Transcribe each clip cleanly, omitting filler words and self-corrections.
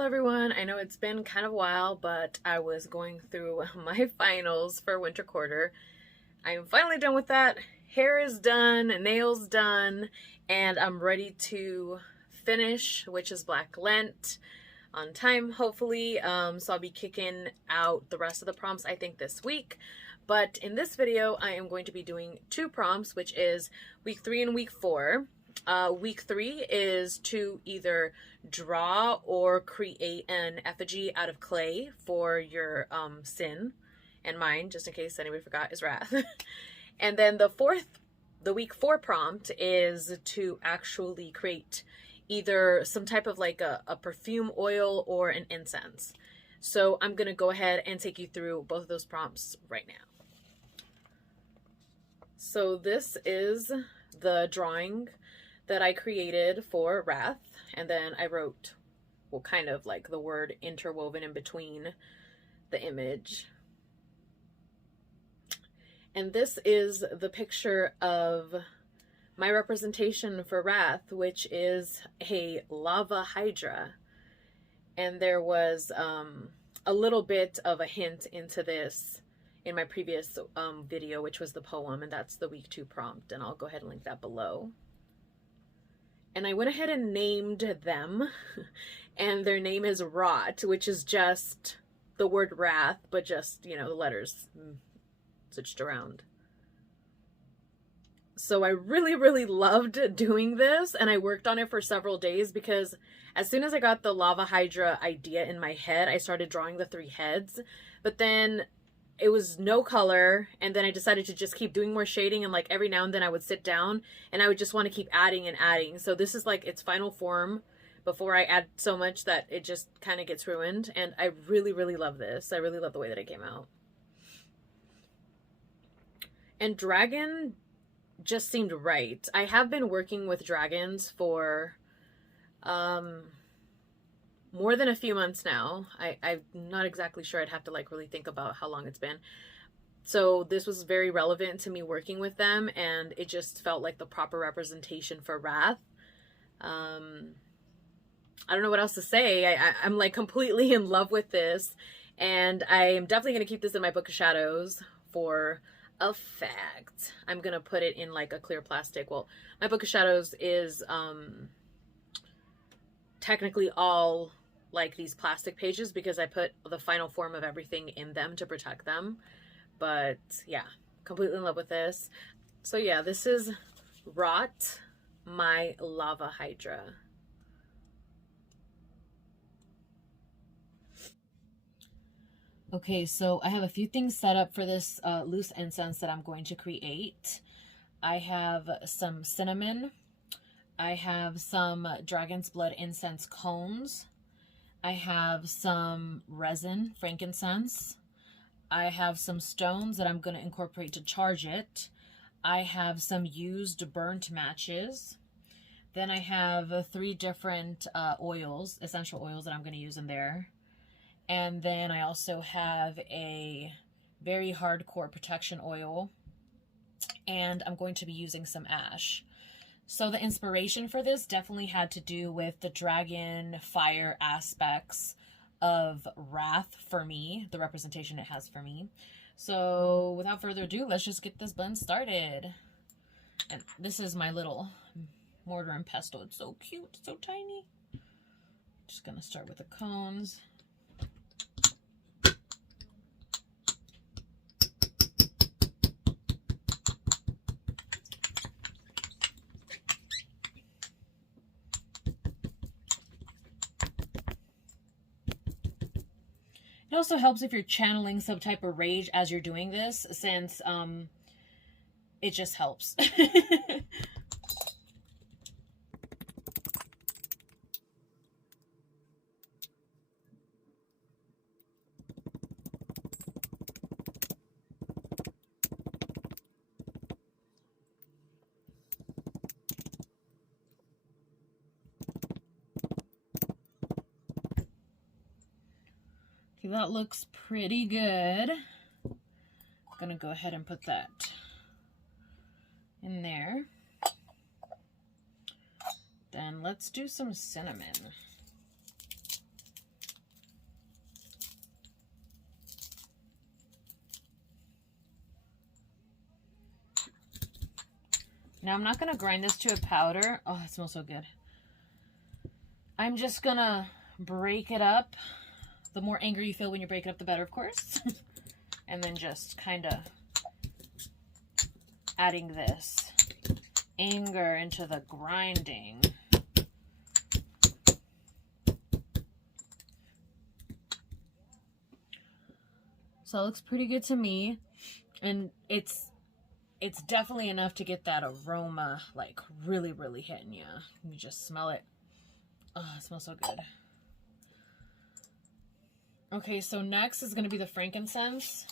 Hello everyone, I know it's been kind of a while, but I was going through my finals for winter quarter. I am finally done with that. Hair is done, nails done, and I'm ready to finish Witches Black Lent on time, hopefully. So I'll be kicking out the rest of the prompts, I think, this week. But in this video, I am going to be doing two prompts, which is week 3 and week 4. Week 3 is to either draw or create an effigy out of clay for your sin, and mine, just in case anybody forgot, is wrath. And then the week 4 prompt is to actually create either some type of like a perfume oil or an incense. So I'm gonna go ahead and take you through both of those prompts right now. So this is the drawing that I created for wrath, and then I wrote, well, kind of like the word interwoven in between the image. And this is the picture of my representation for wrath, which is a lava hydra. And there was a little bit of a hint into this in my previous video, which was the poem, and that's the week 2 prompt, and I'll go ahead and link that below. And I went ahead and named them, and their name is Rot, which is just the word wrath, but just, you know, the letters switched around. So I really loved doing this, and I worked on it for several days because as soon as I got the lava hydra idea in my head, I started drawing the 3 heads, but then it was no color, and then I decided to just keep doing more shading, and like every now and then I would sit down and I would just want to keep adding and adding. So this is like its final form before I add so much that it just kind of gets ruined, and I really love this. I really love the way that it came out. And dragon just seemed right. I have been working with dragons for more than a few months now. I'm not exactly sure. I'd have to like really think about how long it's been. So this was very relevant to me working with them, and it just felt like the proper representation for wrath. I don't know what else to say. I'm like completely in love with this, and I am definitely going to keep this in my book of shadows for a fact. I'm going to put it in like a clear plastic. Well, my book of shadows is technically all like these plastic pages because I put the final form of everything in them to protect them. But yeah, completely in love with this. So yeah, this is Rot, my lava hydra. Okay, so I have a few things set up for this loose incense that I'm going to create. I have some cinnamon. I have some dragon's blood incense cones. I have some resin, frankincense. I have some stones that I'm going to incorporate to charge it. I have some used burnt matches. Then I have 3 different oils, essential oils that I'm going to use in there. And then I also have a very hardcore protection oil. And I'm going to be using some ash. So the inspiration for this definitely had to do with the dragon fire aspects of wrath for me, the representation it has for me. So without further ado, let's just get this blend started. And this is my little mortar and pestle. It's so cute, so tiny. Just gonna start with the cones. It also helps if you're channeling some type of rage as you're doing this, since it just helps. Okay, that looks pretty good. I'm gonna go ahead and put that in there. Then let's do some cinnamon. Now I'm not going to grind this to a powder. Oh, it smells so good. I'm just going to break it up. The more angry you feel when you break it up, the better, of course. And then just kind of adding this anger into the grinding. So it looks pretty good to me. And it's definitely enough to get that aroma, like, really, really hitting you. You just smell it. Oh, it smells so good. Okay, so next is going to be the frankincense.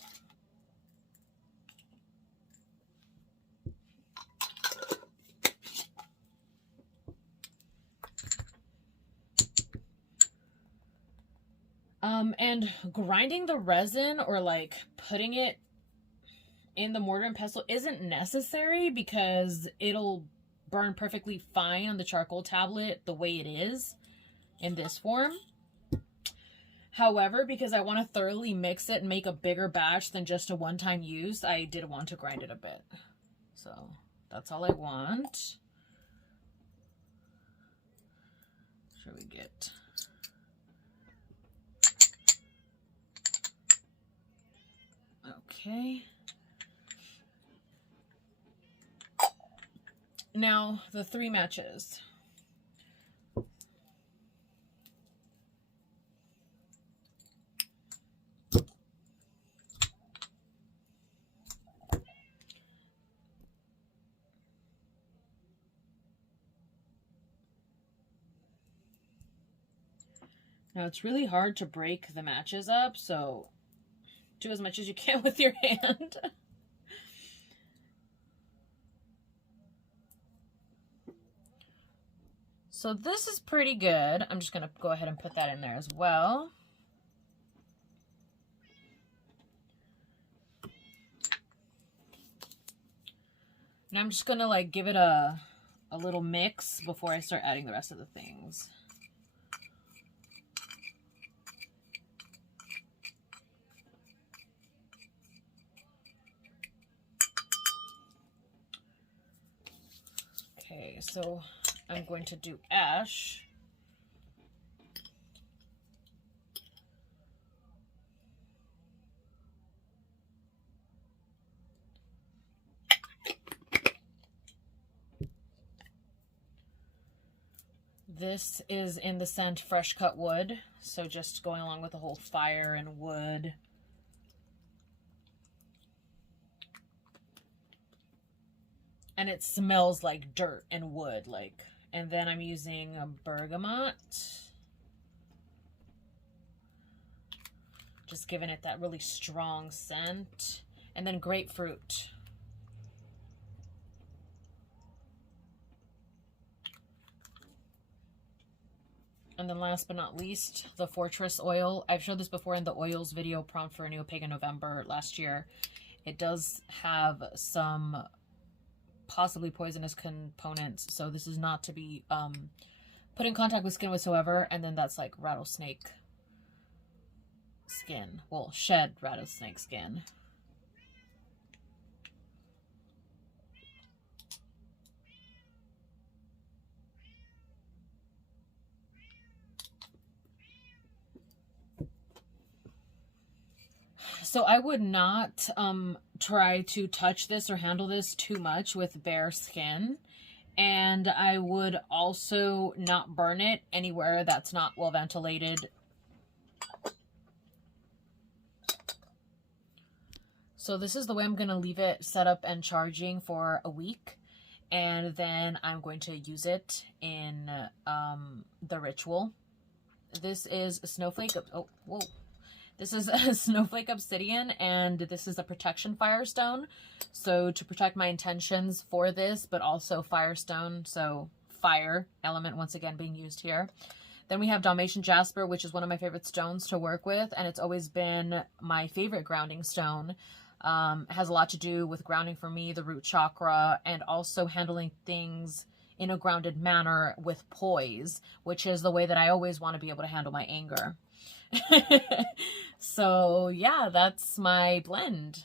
And grinding the resin or like putting it in the mortar and pestle isn't necessary because it'll burn perfectly fine on the charcoal tablet the way it is in this form. However, because I want to thoroughly mix it and make a bigger batch than just a one-time use, I did want to grind it a bit. So that's all I want. Should we get... Okay. Now, the 3 matches. Now, it's really hard to break the matches up, so do as much as you can with your hand. So this is pretty good. I'm just going to go ahead and put that in there as well. Now I'm just going to like give it a little mix before I start adding the rest of the things. Okay, so I'm going to do ash. This is in the scent Fresh Cut Wood, so just going along with the whole fire and wood. And it smells like dirt and wood, like. And then I'm using a bergamot. Just giving it that really strong scent. And then grapefruit. And then last but not least, the Fortress oil. I've showed this before in the oils video prompt for a new pig in November last year. It does have some possibly poisonous components, so this is not to be put in contact with skin whatsoever. And then that's like rattlesnake skin, well, shed rattlesnake skin. So I would not try to touch this or handle this too much with bare skin. And I would also not burn it anywhere that's not well ventilated. So this is the way I'm going to leave it set up and charging for a week. And then I'm going to use it in the ritual. This is a snowflake. Oh, whoa. This is a snowflake obsidian, and this is a protection firestone. So to protect my intentions for this, but also firestone, so fire element once again being used here. Then we have Dalmatian jasper, which is one of my favorite stones to work with, and it's always been my favorite grounding stone. Has a lot to do with grounding for me, the root chakra, and also handling things in a grounded manner with poise, which is the way that I always want to be able to handle my anger. So yeah, that's my blend.